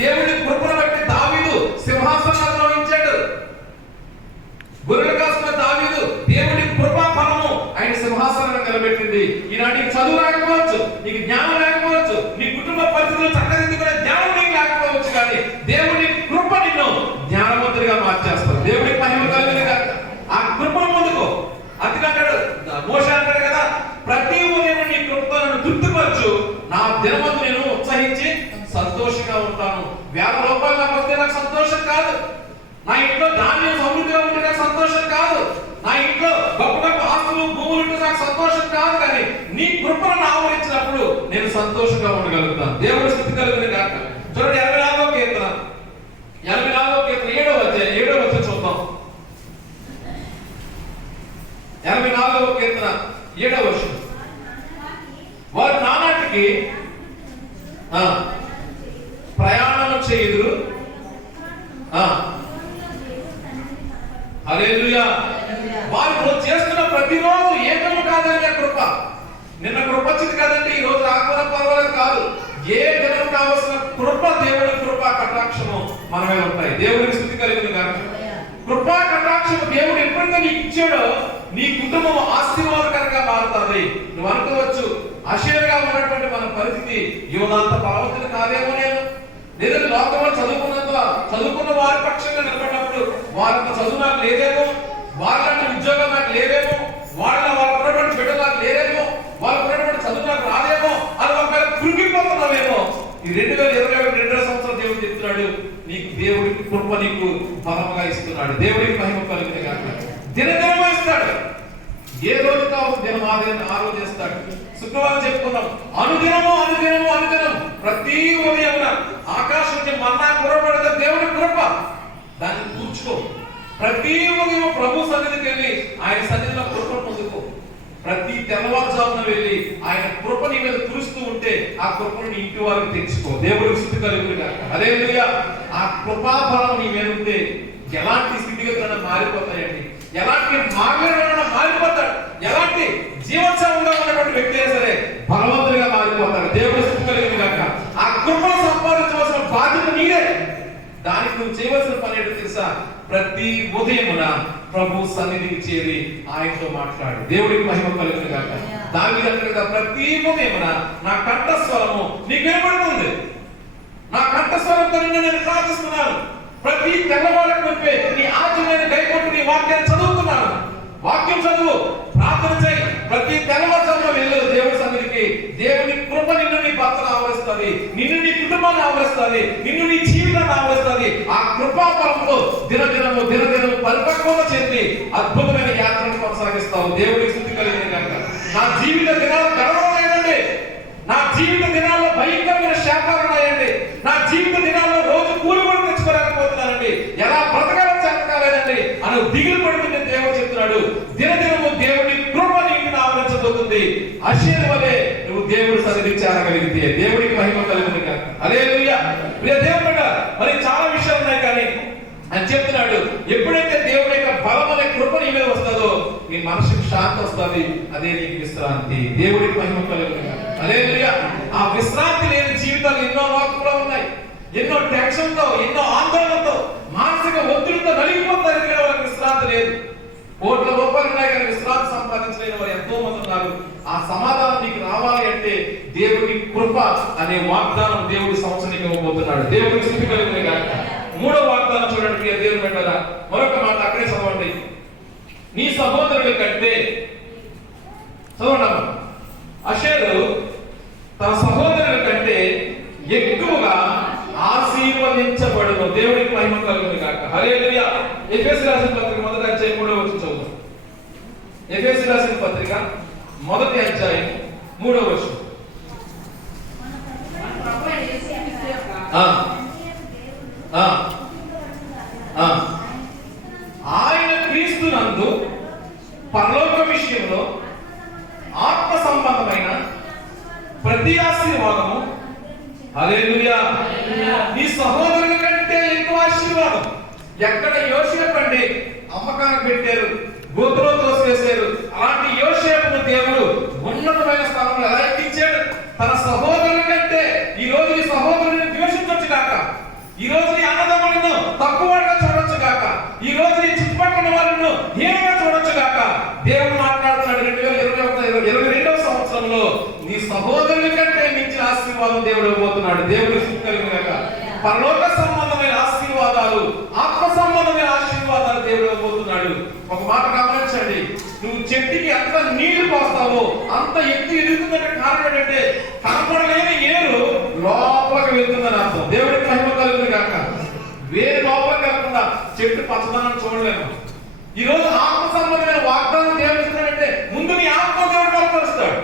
దేవుడి కృపను బట్టి దావీదు సింహాసనాన్ని వహించాడు. గొర్రెలు కాసుకున్న దావీదు దేవుడి కృపా ఫలము ఆయన సింహాసనాన్ని నిలబెట్టింది. ఈనాటికి చదువు రాకపోవచ్చు, నీకు జ్ఞానం లేకపోవచ్చు, నీ కుటుంబ పరిస్థితులు చక్కదిద్దుకునే జ్ఞానం నీకు లేకపోవచ్చు, కానీ దేవుడి కృప నిన్ను జ్ఞానవంతుడిగా మార్చేస్తాడు. దేవుడికి మహిమ కలిగిన గాక. ఆ కృపను పొందుకో. అందుకంటాడు మోషే అంటాడు కదా, ప్రతి ఉదయం నీ కృపతో నన్ను తృప్తిపరచు, నా దినమందు నేను ఉత్సహించి సంతోషంగా ఉంటాను. 1000 రూపాయలు నాకు వస్తే నాకు సంతోషం కాదు, నా ఇంట్లో ధాన్యం సమృద్ధిగా ఉంటే నాకు సంతోషం కాదు, నా ఇంట్లో గొప్ప గొప్ప ఆస్తులు భూములు ఉంటే నాకు సంతోషం కాదు, కానీ నీ కృపను ఆవరించినప్పుడు నేను సంతోషంగా ఉండగలుగుతాను. దేవుడి స్తుతి కలుగును గాక. చూడండి 84వ కీర్తన 7వ అధ్యాయం 7వ వచనం చూద్దాం. 84వ కీర్తన 7వ వచనం. వారు నానాటికి ప్రయాణం చేయుదురు. హల్లెలూయా. వారు చేస్తున్న ప్రతిరోజు ఏకము కాదండి కృప. నిన్న కృప వచ్చింది కదండి, ఈ రోజు రాకపోయినా పర్వాలేదు కాదు. ఏ దినం కావాల్సిన కృప, దేవుడి కృప కటాక్షము మన మీద ఉంటాయి. దేవుడికి స్తుతి కలుగును గాక. కృపా కటాక్షము దేవుడు ఎప్పుడైతే నీకు ఇచ్చాడో నీ కుటుంబం ఆశీర్వాదకరంగా మారుతుంది. నువ్వు అనుకోవచ్చు, ఆశీర్వాదంగా ఉన్నటువంటి మన పరిస్థితి యువనంత బలవంతులు కాదేమో, నేను లేదా లోకంలో చదువుకున్న వారి పక్షంగా నిలబడినప్పుడు వారంత చదువు నాకు లేదేమో, వాళ్ళంటే ఉద్యోగం నాకు లేదేమో, వాళ్ళకున్నటువంటి బిడ్డ నాకు లేదేమో, వాళ్ళకున్నటువంటి చదువు నాకు రాదేమో అని ఒకవేళ కృంగిపోతున్నావేమో. ఈ 2021 2వ సంవత్సరం దేవుడు చెప్తున్నాడు, నీకు దేవుడి కృప నీకు బలంగా ఇస్తున్నాడు. దేవుడికి మహిమ కలుగును గాక. దినదినమో ఇస్తాడు. ఏ రోజు కావచ్చు దినం ఆ రోజు ఇస్తాడు. శుక్రవారం చెప్పుకున్నాం, అనుదినము ప్రతి ఉదయం ఆకాశం నుంచి మన్నా కురపడితే దేవుడి కృప, దాన్ని కూర్చుకో. ప్రతి ఉదయం ప్రభు సన్నిధికి వెళ్ళి ఆయన సన్నిధిలో కృప పొందుకో. ప్రతి తెల్లవారుజామున వెళ్ళి ఆయన కృప నీ మీద కురుస్తూ ఉంటే ఆ కృపను నీ ఇంటి వారికి తెచ్చుకో. దేవుడికి స్తుతి కలుగును గాక. హల్లెలూయా. ఆ కృపా బలం నీ మీద ఉంటే ఎలాంటి స్థితిగతులను మారిపోతాయండి, ఎలాంటి మార్గంలో మారిపోతాడు, ఎలాంటి జీవోత్సవంగా ఉన్నటువంటి వ్యక్తి అయినా సరే బలవంతుడిగా మారిపోతాడు. దేవుడి స్తుతి కలుగును గాక. ఆ కృపను సంపాదించవలసిన బాధ్యత నీదే. దానికి నువ్వు చేయవలసిన పని ఏంటో తెలుసా? ప్రతి ఉదయమున ప్రభు సన్నిధికి చేరి ఆయనతో మాట్లాడు. దేవుడికి మహిమ కలుగును గాక. దావీదు అంటాడు కదా, ప్రతి ఉదయమున నా కంఠస్వరము నీకు వినపడుతుంది, నా కంఠస్వరంతో నేను ప్రార్థిస్తున్నాను. ప్రతి తెల్లవాళ్ళకు చెప్పే నీ ఆజ్ఞలను కైకొట్టు నీ వాక్యాన్ని చదువుతున్నాను. వాక్యం చదువు, ప్రార్థన చేయి. ప్రతి తెల్లవారుజామున వెళ్ళు దేవుడి సన్నిధికి. దేవుని కృప నిన్ను నీ భర్త ఆవరిస్తుంది, నిన్ను నీ కుటుంబాన్ని ఆవరిస్తుంది, నిన్ను నీ జీవితాన్ని ఆవరిస్తుంది. ఆ కృపాఫలంలో దినదినము పరిపక్వత చెంది అద్భుతమైన యాత్రను కొనసాగిస్తావు. దేవుడికి స్తుతి కలిగిన కనుక నా జీవిత దినాలు గడవడం లేదండి, నా జీవిత దినాల్లో భయంకరమైన శాపాలు ఉన్నాయండి, నా జీవిత దినాల్లో రోజు కూలి కూడా తెచ్చుకోలేకపోతున్నానండి, ఎలా బ్రతకాలో చేతకాలేదండి అని దిగులు పడుతుంటే దేవుడు చెప్తున్నాడు, దినదినము దేవుడి కృప నీకు ఆవరించబోతుంది. అషేరు వలె నువ్వు దేవుడు సన్నిధికి చేరగలిగితే దేవుడికి మహిమ కలుగుతుంది కాక. హల్లెలూయా. ప్రియ దేవుడు, మరి చాలా విషయాలు ఉన్నాయి కానీ అని చెప్తున్నాడు, ఎప్పుడైతే దేవుడి యొక్క బలం అనే కృప నీ మీద వస్తుందో నీ మనసుకు శాంతి వస్తుంది, అదే నీకు విశ్రాంతి. దేవుడికి మహిమ కలుగుతుంది. హల్లెలూయా. ఆ విశ్రాంతి లేని జీవితాలు ఎన్నో లోకంలో ఉన్నాయి, ఎన్నో టెన్షన్ తో, ఎన్నో ఆందోళనతో, మానసిక ఒత్తిడితో నలిగిపోతారు. ఎందుకంటే వాళ్ళకి విశ్రాంతి లేదు. కోట్ల రూపాయలు ఉన్నాయి కానీ విశ్రాంతి సంపాదించలేని వారు ఎంతో మంది ఉన్నారు. ఆ సమాధానం నీకు రావాలి అంటే దేవుడి కృప అనే వాగ్దానం దేవుడి సంవత్సరానికి ఇవ్వబోతున్నాడు. దేవుడికి స్తుతి కలుగుతుంది కాక. మూడో వాగ్దానం చూడండి ప్రియ దేవుని బిడ్డలారా, మరొక మాట అక్కడే చదవండి. నీ సహోదరుడి కంటే చదవండి, అషేరు తన సహోదరుడి కంటే ఎక్కువగా ఆశీర్వదించబడును. దేవుడికి మహిమ కలుగుతుంది కాక. హల్లెలూయా. ఎఫెసీయులకు రాసిన పత్రిక మొదటి అధ్యాయం 3వ వచనం చదువు. ఎఫెసీయులకు రాసిన పత్రిక మొదటి అధ్యాయం 3వ వచనం. ఆయన క్రీస్తునందు పరలోక విషయంలో ఆత్మ సంబంధమైన ప్రతి ఆశీర్వాదము, హల్లెలూయా, నీ సహోదరుని కంటే ఎక్కువ ఆశీర్వాదం. ఎక్కడ యోసేపు అండి అమ్మకానికి పెట్టారు, గోతులో తోసివేశారు, అలాంటి యోసేపును దేవుడు ఉన్నతమైన స్థానంలో ఎలా ఎక్కించాడు? తన సహోదరుని కంటే. ఈ రోజు నీ సహోదరుని ద్వేషించొచ్చు కాక, ఈ రోజు నీ అన్నదమ్ములను తక్కువగా చూడొచ్చు కాక, ఈ రోజు నీ చుట్టుపక్కల వాళ్ళను హీనంగా చూడొచ్చు కాక, దేవుడు మాట్లాడుతున్నాడు 2022వ సంవత్సరంలో నీ సహోదరుని కంటే మించిన ఆశీర్వాదం దేవుడు ఇవ్వబోతున్నాడు. దేవుడు స్తుతి కలుగును గాక. పరలోక సంబంధమైన ఆశీర్వాదాలు, ఆత్మ సంబంధమైన ఆశీర్వాదాలు దేవుడు ఇవ్వబోతున్నాడు. ఒక మాట గమనించండి, నువ్వు చెట్టుకి ఎంత నీళ్లు పోస్తావో అంత ఎత్తు ఎదుగుతుందంటే కారణం ఏంటంటే కనపడలేని ఏరు లోపలికి వెళ్తుందని అర్థం. దేవుడికి మహిమ కలుగుతుంది కాక. వేరే లోపలికి వెళ్లకుండా చెట్టు పచ్చదనం చూడలేము. ఈ రోజు ఆత్మ సంబంధమైన వాగ్దానం దేవుడు ఇస్తున్నాడంటే ముందు నీ ఆత్మ దేవుడు బలపరుస్తాడు,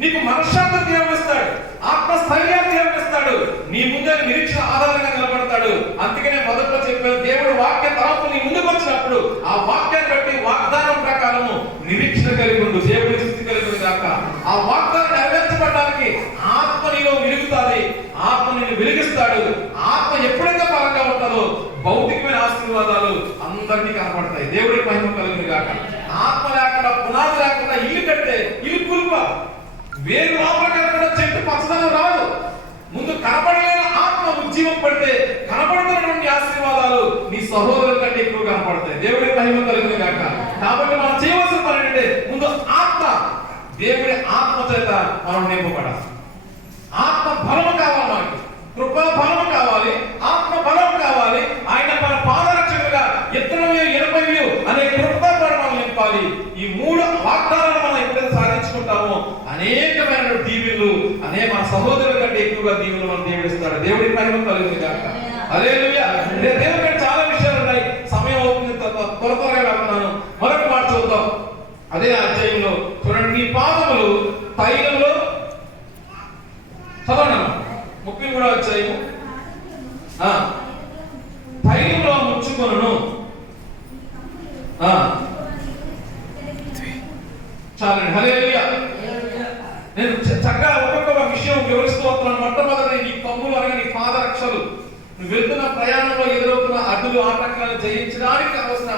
నీకు మనశ్శాంతి దేవుడు ఇస్తాడు, ఆత్మస్థైర్యాన్ని దేవుడు ఇస్తాడు, నీ ముందే నిరీక్షణ ఆధారంగా నిలబడతాడు. అందుకనే మొదట్లో చెప్పాను, దేవుడు వాక్య తలంపు నీ ముందుకు వచ్చినప్పుడు ఆ వాక్యాన్ని బట్టి వాగ్దానం ప్రకారము నిరీక్షణ కలిగి ఉండు. దేవుడి స్తుతి కలుగును గాక. ఆ వాగ్దానం నెరవేర్చబడడానికి ఆత్మ నీలో వెలుగుతుంది, ఆత్మ నిన్ను వెలిగిస్తాడు. ఆత్మ ఎప్పుడైతే బలంగా ఉంటుందో భౌతికమైన ఆశీర్వాదాలు అందరినీ కనపడతాయి. దేవుడికి మహిమ కలుగును గాక. ఆత్మ లేకుండా, పునాది లేకుండా ఇల్లు కట్టే ఇల్లు కూలిపా. వేరు లోపలికి వెళ్ళకుండా చెట్టు పచ్చదనం రాదు. ముందు కనపడలేని ఆత్మ ఉజ్జీవం పడితే కనపడుతున్నటువంటి ఆశీర్వాదాలు నీ సహోదరుల కంటే ఎక్కువ కనపడతాయి. దేవుడి మహిమ కలుగును గాక. కాబట్టి మనం చేయవలసిన పని ఏంటంటే ముందు ఆత్మ, దేవుడి ఆత్మ చేత మనం నింపబడాలి. ఆత్మ బలము కావాలి, మనకి కృపా బలము కావాలి, ఆత్మ బలం కావాలి. ఆయన మన పాదరక్షకులుగా 80,000 అనే కృపా బలం నింపాలి. ఈ 3 వాగ్దానాలు మనం ఎప్పుడైతే సాధించుకుంటామో అనేకమైన దీవెనలు, మన సహోదరుల కంటే ఎక్కువగా దీవెనలు మనం దేవుడు ఇస్తాడు. దేవుడి మహిమ కలుగును గాక. హల్లెలూయా. దేవుడి చాలా విషయాలు ఉన్నాయి, సమయం అవుతుంది, త్వరగా వెళ్తున్నాను. మరొక మాట చూద్దాం అదే అధ్యాయంలో చూడండి. నీ పాదములు తైలంలో, చదవండి 33వ అధ్యాయము, తైలంలో ముచ్చుకొనును. చాలండి. హల్లెలూయా. నేను చక్కగా ఒక్కొక్క విషయం వివరిస్తూ వస్తున్నాను. మొట్టమొదటి నీ కమ్ములు అనగా నీ పాదరక్షలు. నువ్వు వెళ్తున్న ప్రయాణంలో ఎదురవుతున్న అడ్డులు ఆటంకాలను జయించడానికి కావలసిన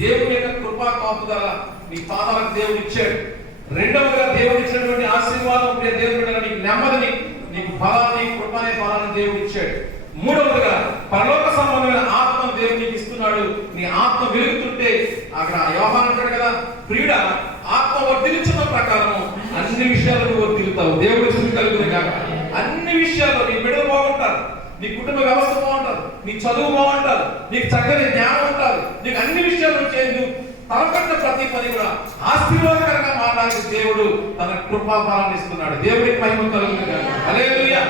దేవుని యొక్క కృపా కాపుదల నీ పాదాలకు దేవుడు ఇచ్చాడు. రెండవగా దేవుడు ఇచ్చినటువంటి ఆశీర్వాదం, దేవుడు నీకు నెమ్మదిని, నీకు బలాన్ని, కృపనే బలాన్ని దేవుడు ఇచ్చాడు. మూడవదిగా పరలోక సంబంధమైన ఆత్మను దేవుడు నీకు ఇస్తున్నాడు. నీ ఆత్మ వెలుగుతుంటే అక్కడ యోహాను అంటాడు కదా, ప్రియుడ ఆత్మ వర్ధిల్చున్న ప్రకారము అన్ని విషయాలను వర్ధిల్లుతావు. దేవుడి స్తుతి కలుగును గాక. అన్ని విషయాల్లో నీ బిడ్డలు బాగుంటారు, నీ కుటుంబ వ్యవస్థ బాగుంటారు, నీ చదువు బాగుంటారు, నీకు చక్కని జ్ఞానం ఉంటారు, నీకు అన్ని విషయాలు చేయండి. తనకట్ట ప్రతి పని కూడా ఆశీర్వాదకరంగా మారడానికి దేవుడు తన కృపా బలాన్ని ఇస్తున్నాడు. దేవుడికి మహిమ కలుగును గాక. హల్లెలూయా.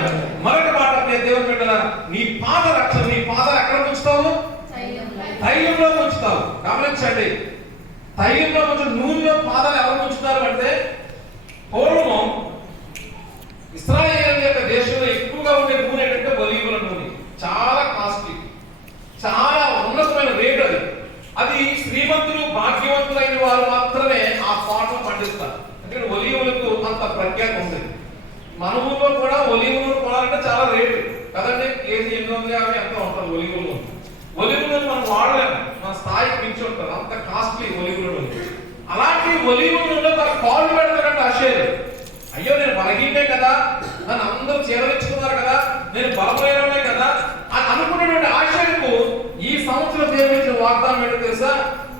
తైలంలో కొంచెం నూనెలో పాదాలు ఎవరు ఉంచుతారు అంటే పూర్వం ఇశ్రాయేలు యొక్క దేశంలో ఎక్కువగా ఉండే నూనె ఏంటంటే ఒలీవల నూనె. చాలా కాస్ట్లీ, చాలా ఉన్నతమైన రేటు అది. అది శ్రీమంతులు భాగ్యవంతులైన వారు మాత్రమే ఆ తోటను పండిస్తారు. ఎందుకంటే ఒలీవులకు అంత ప్రఖ్యాతి ఉంది. మన ఊళ్ళో కూడా ఒలీవులు కొనాలంటే చాలా రేటు కదండి. కేజీ 850 ఎంత ఉంటుంది ఒలీవులు. ఒలీవులు మనం వాడలేము, మన స్థాయికి మించి ఉంటారు, అంత కాస్ట్లీ ఒలీవులు. అలాంటి ఒలీవులలో తన కాళ్ళు పెడతాడంటే ఆశేరు. అయ్యో నేను బలహీనే కదా, నన్ను అందరూ చేరవించుకున్నారు కదా, నేను బలమైననే కదా అని అనుకున్నటువంటి ఆశకు ఈ సంవత్సరం దేవుడు ఇచ్చిన వాగ్దానం ఏంటో తెలుసా?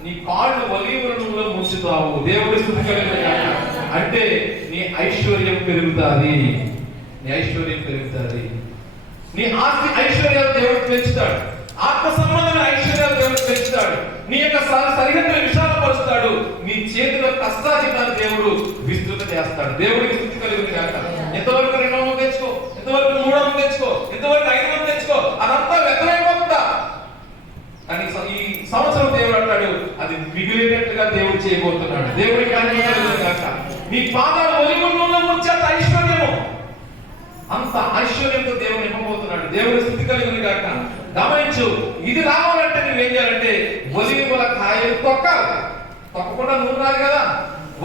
నీ కాళ్ళు ఒలీవ నూనెలో ముంచుతావు. దేవుడి స్తుతి కలుగును గాక. అంటే నీ ఐశ్వర్యం పెరుగుతుంది, నీ ఐశ్వర్యం పెరుగుతుంది. నీ ఆస్తి ఐశ్వర్యాలు దేవుడు పెంచుతాడు, ఆత్మ సంబంధమైన ఐశ్వర్యాలు దేవుడు పెంచుతాడు. నీ యొక్క సరిహద్దులు విశాలపరుస్తాడు. నీ చేతిలో కష్టాజీతాన్ని దేవుడు విస్తృత చేస్తాడు. దేవుడికి స్తుతి కలుగును గాక. ఎంతవరకు 200 తెచ్చుకో, ఎంతవరకు 300 తెచ్చుకో, ఎంతవరకు 500 తెచ్చుకో, అదంతా వ్యర్థమైపోతుందా? కానీ ఈ సంవత్సరం దేవుడు అంటాడు అది మిగిలినట్టుగా దేవుడు చేయబోతున్నాడు. దేవుడికి కలుగును గాక. నీ పాదాలు ఒలివుల్లో ముంచేంత ఐశ్వర్యము, అంత ఐశ్వర్యంతో దేవుడు నింపబోతున్నాడు. దేవుడి స్థితి కలుగును గాక. గమనించు, ఇది రావాలంటే నువ్వేం చేయాలంటే ఒలీవల కాయలు తొక్కాలి. తొక్కకుండా నూనె రాదు కదా.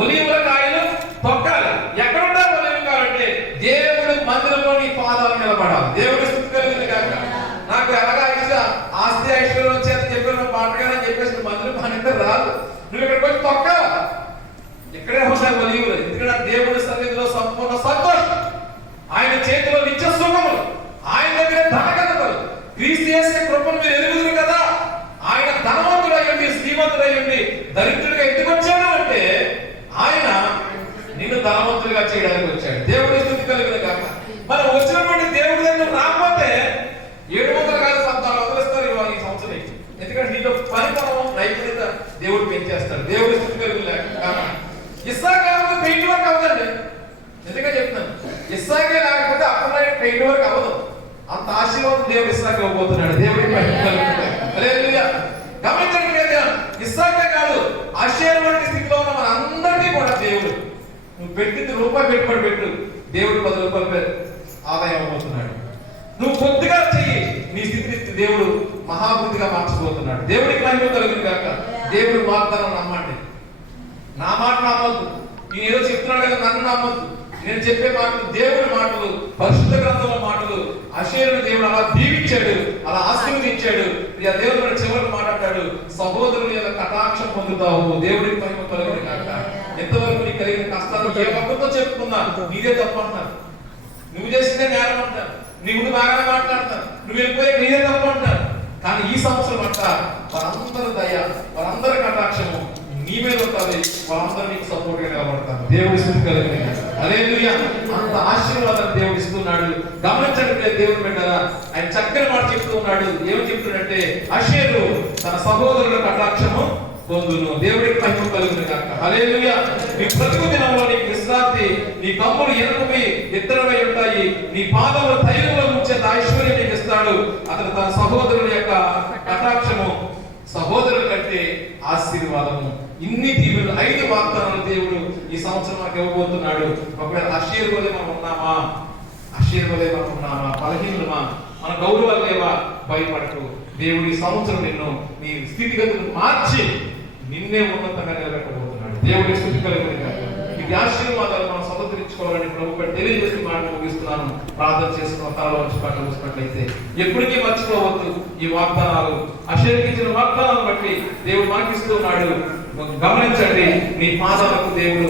ఒలీవల కాయలు తొక్కాలి. ఎక్కడుంటా ఒలీవ కావాలంటే దేవుడి మందిరంలో నీ పాదాలు నిలబడాలి. దేవుడి స్థితి కలుగును గాక. నాకు ఎలాగా ఆస్తి ఐశ్వర్యం వచ్చేది చెప్పిన పాటగానే చెప్పేసి మందిరం పని రాదు. నువ్వు ఇక్కడికి వచ్చి తొక్కాలి. ఇక్కడే ఉంటాయి ఒలీవలు. ఎందుకంటే దేవుడి సన్నిధిలో సంపూర్ణ సంతోషం, ఆయన చేతిలో నిత్య సుఖములు, ఆయన దగ్గర ధనగతలు, క్రీస్తు యేసు కృపను మీరు ఎరుగుదురు కదా. ఆయన ధనవంతుడయ్యండి, శ్రీమంతుడయ్యండి, దరిద్రుడిగా ఎందుకు వచ్చాడు అంటే ఆయన నిన్ను ధనవంతుడిగా చేయడానికి వచ్చాడు. దేవుడి స్తుతి కలుగును గాక. మనం వచ్చినటువంటి దేవుడి దగ్గర రాకపోతే 700 కాదు 1400 ఇస్తారు ఈ సంవత్సరం. ఎందుకంటే నీలో పనితనం నైపుణ్యత దేవుడు పెంచేస్తాడు. దేవుడి స్తుతి కలుగును గాక. ఇస్సాకు కాకపోతే పెయింట్ వర్క్ అవ్వదండి. ఎందుకని చెప్తున్నాను, ఇస్సాకే లేకపోతే అప్పుడు పెయింట్ వర్క్ అవ్వదు. అంత ఆశీర్వాదం దేవుడు ఇస్సాకు ఇవ్వబోతున్నాడు. దేవుడికి హల్లెలూయా. గమనించండి, ఇస్సాకే కాదు ఆశీర్వాద స్థితిలో ఉన్న మన అందరినీ కూడా దేవుడు నువ్వు పెట్టింది రూపాయి పెట్టుబడి పెట్టు, దేవుడు 10 రూపాయలు ఆదాయం అవ్వబోతున్నాడు. నువ్వు కొద్దిగా చెయ్యి, నీ స్థితిని దేవుడు మహాబుద్ధిగా మార్చబోతున్నాడు. దేవుడికి మహిమ కలుగును గాక. దేవుడు వాగ్దానం నమ్మండి. నా మాట నమ్మద్దు, నేను ఏదో చెప్తున్నాడు కదా నన్ను నమ్మద్దు. నేను చెప్పే మాటలు దేవుడి మాటలు, పరిశుద్ధ గ్రంథంలో మాటలు. అషేరును దేవుడు అలా దీవించాడు, అలా ఆశీర్వదించాడు. దేవుడు చివరికి మాట్లాడాడు, సహోదరుని యొక్క కటాక్షం పొందుతావు. దేవుడికి మహిమ కలుగును గాక. ఎంతవరకు నీకు కలిగిన కష్టాలు ఏ ఒక్కరితో చెప్పుకున్నా నీదే తప్పు అంటారు, నువ్వు చేసిందే నేరం అంటారు, నీ ముందు బాగానే మాట్లాడతారు, నువ్వు వెళ్ళిపోయే నీదే తప్పు అంటారు. కానీ ఈ సంవత్సరం అంట వారందరూ దయ, వారందరి కటాక్షము నీ మీద ఉంటుంది. వాళ్ళందరూ నీకు సపోర్ట్ గా నిలబడతారు. దేవుడి స్తుతి కలుగును గాక. హల్లెలూయా. అంత ఆశీర్వాదాన్ని దేవుడు ఇస్తున్నాడు. గమనించండి దేవుడు బిడ్డరా, ఆయన చక్కని మాట చెప్తూ ఉన్నాడు. ఏమని చెప్తున్నాడంటే అషేరు తన సహోదరుల కటాక్షము పొందును. దేవుడికి మహిమ కలుగును గాక. హల్లెలూయా. నీ బ్రతుకు దినంలో నీకు విశ్రాంతి, నీ కమ్ములు ఎనుకవి ఇద్దరమై ఉంటాయి, నీ పాదములు తైలంలో ముంచేంత ఐశ్వర్యం నీకు ఇస్తాడు. అతను తన సహోదరుల యొక్క కటాక్షము, సహోదరుల కంటే ఆశీర్వాదము. ఇన్ని దీవులు 5 వాగ్దానాలు దేవుడు ఈ సంవత్సరం మనకు ఇవ్వబోతున్నాడు. ఒకవేళ ఆశీర్వాదే మనం ఉన్నామా, ఆశీర్వాదే మనం ఉన్నామా, బలహీనమా, మన గౌరవాలు లేవా, భయపడకు. దేవుడు ఈ సంవత్సరం నిన్ను నీ స్థితిగతులు మార్చి నిన్నే ఉన్నతంగా నిలబెట్టబోతున్నాడు. దేవుడి స్తుతి కలుగును గాక. ఈ ఆశీర్వాదాలు మనం స్వతంత్రించుకోవాలని ప్రభువు తెలియజేసి మాట ముగిస్తున్నాను. ప్రార్థన చేసుకున్న తలలో వచ్చి పట్ల చూసినట్లయితే ఎప్పటికీ మర్చిపోవద్దు ఈ వాగ్దానాలు. అషేరుకి ఇచ్చిన వాగ్దానాలను బట్టి దేవుడు మనకిస్తూ ఉన్నాడు. గమనించండి, నీ పాదాలకు దేవుడు